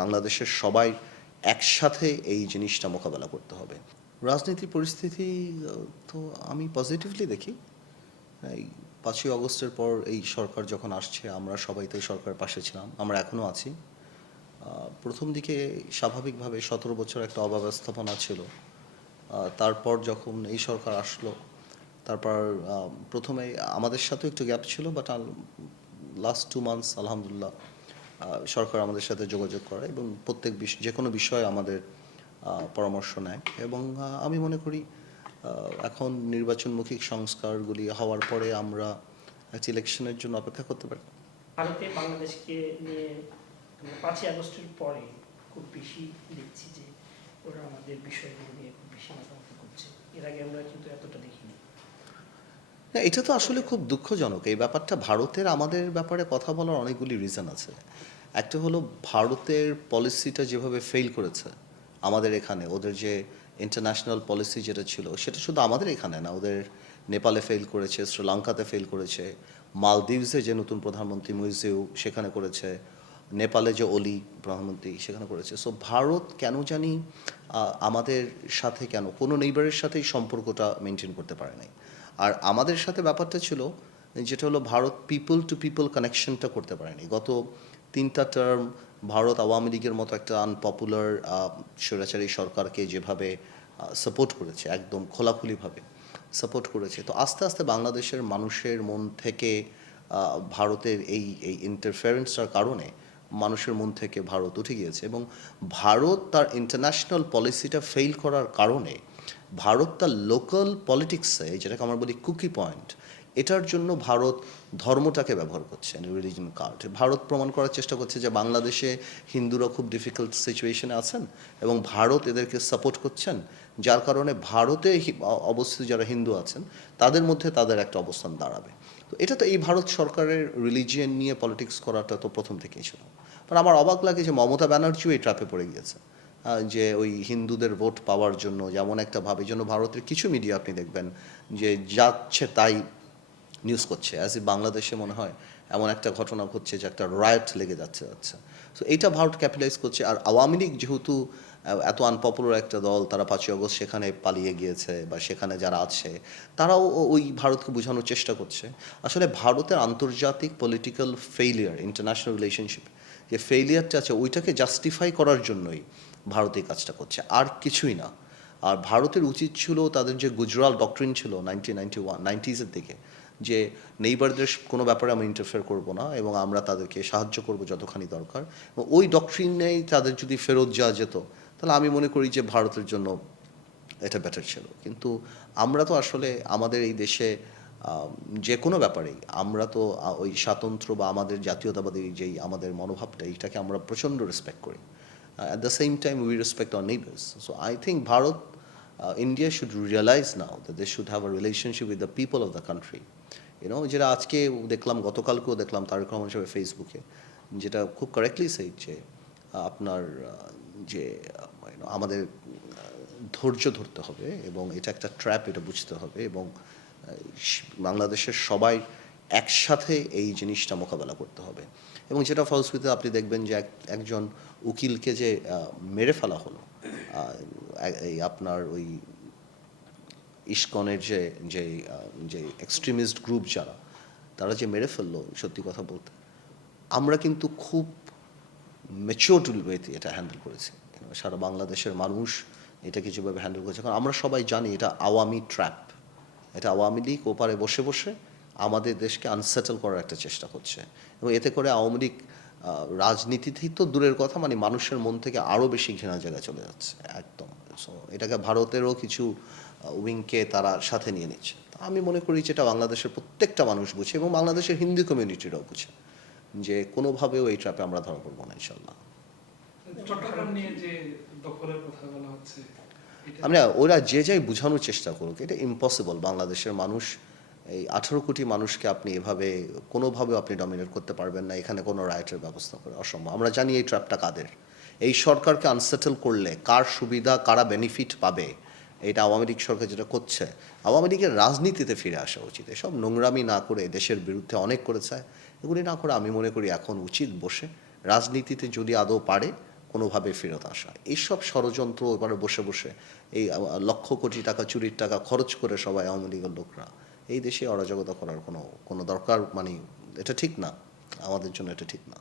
বাংলাদেশের সবাই একসাথে এই জিনিসটা মোকাবেলা করতে হবে। রাজনীতির পরিস্থিতি তো আমি পজিটিভলি দেখি। এই ৫ই অগস্টের পর এই সরকার যখন আসছে আমরা সবাই তো এই সরকারের পাশে ছিলাম, আমরা এখনও আছি। প্রথম দিকে স্বাভাবিকভাবে ১৭ বছর একটা অব্যবস্থাপনা ছিল। তারপর যখন এই সরকার আসলো, তারপর প্রথমে আমাদের সাথেও একটু গ্যাপ ছিল, বাট লাস্ট 2 মান্থস আলহামদুলিল্লাহ সরকার আমাদের সাথে যোগাযোগ করে এবং প্রত্যেক যে কোনো বিষয়ে আমাদের পরামর্শ নেয়। এবং আমি মনে করি এখন নির্বাচনমুখী সংস্কারগুলি হওয়ার পরে আমরা একটা ইলেকশনের জন্য অপেক্ষা করতে পারি। ভারতে বাংলাদেশকে নিয়ে ৫ই আগস্টের পরে খুব বেশি দেখছি যে ওরা আমাদের বিষয়গুলো নিয়ে খুব বেশি মাতামাতি করছে। এর আগে আমরা কিন্তু এতটা দেখিনি। না, এটা তো আসলে খুব দুঃখজনক। এই ব্যাপারটা ভারতের আমাদের ব্যাপারে কথা বলার অনেকগুলি রিজন আছে। একটা হলো ভারতের পলিসিটা যেভাবে ফেল করেছে আমাদের এখানে, ওদের যে ইন্টারন্যাশনাল পলিসি যেটা ছিল সেটা শুধু আমাদের এখানে না, ওদের নেপালে ফেল করেছে, শ্রীলঙ্কাতে ফেল করেছে, মালদ্বীপসে যে নতুন প্রধানমন্ত্রী মুইজিউ সেখানে করেছে, নেপালে যে অলি প্রধানমন্ত্রী সেখানে করেছে। সো ভারত কেন জানি আমাদের সাথে কেন কোনো নেইবারের সাথেই সম্পর্কটা মেনটেন করতে পারে নাই। আর আমাদের সাথে ব্যাপারটা ছিল যেটা হলো ভারত পিপল টু পিপল কানেকশনটা করতে পারেনি। গত 3টা টার্ম ভারত আওয়ামী লীগের মতো একটা আনপপুলার স্বৈরাচারী সরকারকে যেভাবে সাপোর্ট করেছে, একদম খোলাখুলিভাবে সাপোর্ট করেছে, তো আস্তে আস্তে বাংলাদেশের মানুষের মন থেকে ভারতের এই এই ইন্টারফারেন্সটার কারণে মানুষের মন থেকে ভারত উঠে গিয়েছে। এবং ভারত তার ইন্টারন্যাশনাল পলিসিটা ফেল করার কারণে ভারত তার লোকাল পলিটিক্সে, যেটাকে আমরা বলি কুকি পয়েন্ট, এটার জন্য ভারত ধর্মটাকে ব্যবহার করছে, রিলিজন কার্ড। ভারত প্রমাণ করার চেষ্টা করছে যে বাংলাদেশে হিন্দুরা খুব ডিফিকাল্ট সিচুয়েশনে আছেন এবং ভারত এদেরকে সাপোর্ট করছেন, যার কারণে ভারতে অবস্থিত যারা হিন্দু আছেন তাদের মধ্যে তাদের একটা অবস্থান দাঁড়াবে। তো এটা তো এই ভারত সরকারের রিলিজিয়ন নিয়ে পলিটিক্স করাটা তো প্রথম থেকেই ছিল। কারণ আমার অবাক লাগে যে মমতা ব্যানার্জিও এই ট্র্যাপে পড়ে গিয়েছে, যে ওই হিন্দুদের ভোট পাওয়ার জন্য যেমন একটা ভাবে, জন্য ভারতের কিছু মিডিয়া আপনি দেখবেন যে যাচ্ছে তাই নিউজ করছে, অ্যাজ ই বাংলাদেশে মনে হয় এমন একটা ঘটনা ঘটছে যে একটা রায়ট লেগে যাচ্ছে। সো এইটা ভারত ক্যাপিটালাইজ করছে। আর আওয়ামী লীগ যেহেতু এত আনপপুলার একটা দল, তারা ৫ই আগস্ট সেখানে পালিয়ে গিয়েছে বা সেখানে যারা আছে তারাও ওই ভারতকে বোঝানোর চেষ্টা করছে। আসলে ভারতের আন্তর্জাতিক পলিটিক্যাল ফেইলিয়ার, ইন্টারন্যাশনাল রিলেশনশিপ যে ফেইলিয়ারটা আছে ওইটাকে জাস্টিফাই করার জন্যই ভারত এই কাজটা করছে, আর কিছুই না। আর ভারতের উচিত ছিল তাদের যে গুজরাল ডক্ট্রিন ছিল 1991-90s দিকে, যে নেইবারদের কোনো ব্যাপারে আমরা ইন্টারফেয়ার করব না এবং আমরা তাদেরকে সাহায্য করব যতখানি দরকার, এবং ওই ডক্ট্রিনেই তাদের যদি ফেরত যাওয়া যেত তাহলে আমি মনে করি যে ভারতের জন্য এটা বেটার ছিল। কিন্তু আমরা তো আসলে আমাদের এই দেশে যে কোনো ব্যাপারেই আমরা তো ওই স্বাতন্ত্র্য বা আমাদের জাতীয়তাবাদী যেই আমাদের মনোভাবটা, এইটাকে আমরা প্রচণ্ড রেসপেক্ট করি। At the same time, we respect our neighbors. So I think Bharat, India should realize now that they should have a relationship with the people of the country. যেটা আজকে দেখলাম, গতকালকেও দেখলাম তারেক রহমান সাহেবের ফেসবুকে, যেটা খুব কারেক্টলি সেই যে আপনার যে আমাদের ধৈর্য ধরতে হবে এবং এটা একটা ট্র্যাপ, এটা বুঝতে হবে এবং বাংলাদেশের সবাই একসাথে এই জিনিসটা মোকাবেলা করতে হবে। এবং যেটা ফলশ্রুতিতে আপনি দেখবেন যে একজন উকিলকে যে মেরে ফেলা হলো, এই আপনার ওই ইস্কনের যে যে যে এক্সট্রিমিস্ট গ্রুপ যারা, তারা যে মেরে ফেললো, সত্যি কথা বলতে আমরা কিন্তু খুব ম্যাচিওরড ওয়েতে এটা হ্যান্ডেল করেছি। সারা বাংলাদেশের মানুষ এটাকে যেভাবে হ্যান্ডেল করেছে, কারণ আমরা সবাই জানি এটা আওয়ামী ট্র্যাপ, এটা আওয়ামী লীগ ওপারে বসে বসে আমাদের দেশকে আনসেটেল করার একটা চেষ্টা করছে। এবং এতে করে আওয়ামী লীগ রাজনীতিতেই তো দূরের কথা, মানে মানুষের মন থেকে আরও বেশি ঘৃণা জায়গায় চলে যাচ্ছে একদম। সো এটাকে ভারতেরও কিছু উইংকে তারা সাথে নিয়ে নিচ্ছে। আমি মনে করি যেটা বাংলাদেশের প্রত্যেকটা মানুষ বুঝে এবং বাংলাদেশের হিন্দু কমিউনিটিরাও বুঝে যে কোনোভাবেও এই ট্র্যাপে আমরা ধরা পড়বো না ইনশাল্লাহ। চট্টগ্রাম নিয়ে যে দখলের কথা বলা হচ্ছে, আমরা ওরা যে যাই বোঝানোর চেষ্টা করুক, এটা ইম্পসিবল। বাংলাদেশের মানুষ, এই 18 কোটি মানুষকে আপনি এভাবে কোনোভাবেও আপনি ডমিনেট করতে পারবেন না, এখানে কোনো রাইটের ব্যবস্থা করে অসম্ভব। আমরা জানি এই ট্র্যাপটা কাদের, এই সরকারকে আনসেটেল করলে কার সুবিধা, কারা বেনিফিট পাবে, এটা আওয়ামী লীগ সরকার যেটা করছে। আওয়ামী লীগের রাজনীতিতে ফিরে আসা উচিত, এসব নোংরামি না করে, দেশের বিরুদ্ধে অনেক করেছে, এগুলি না করে আমি মনে করি এখন উচিত বসে রাজনীতিতে যদি আদৌ পারে কোনোভাবে ফেরত আসা, এইসব ষড়যন্ত্র এবারে বসে বসে এই লক্ষ কোটি টাকা চুরির টাকা খরচ করে সবাই আওয়ামী লীগের লোকরা এই দেশে অরাজকতা করার কোনো দরকার, মানে এটা ঠিক না, আমাদের জন্য এটা ঠিক না।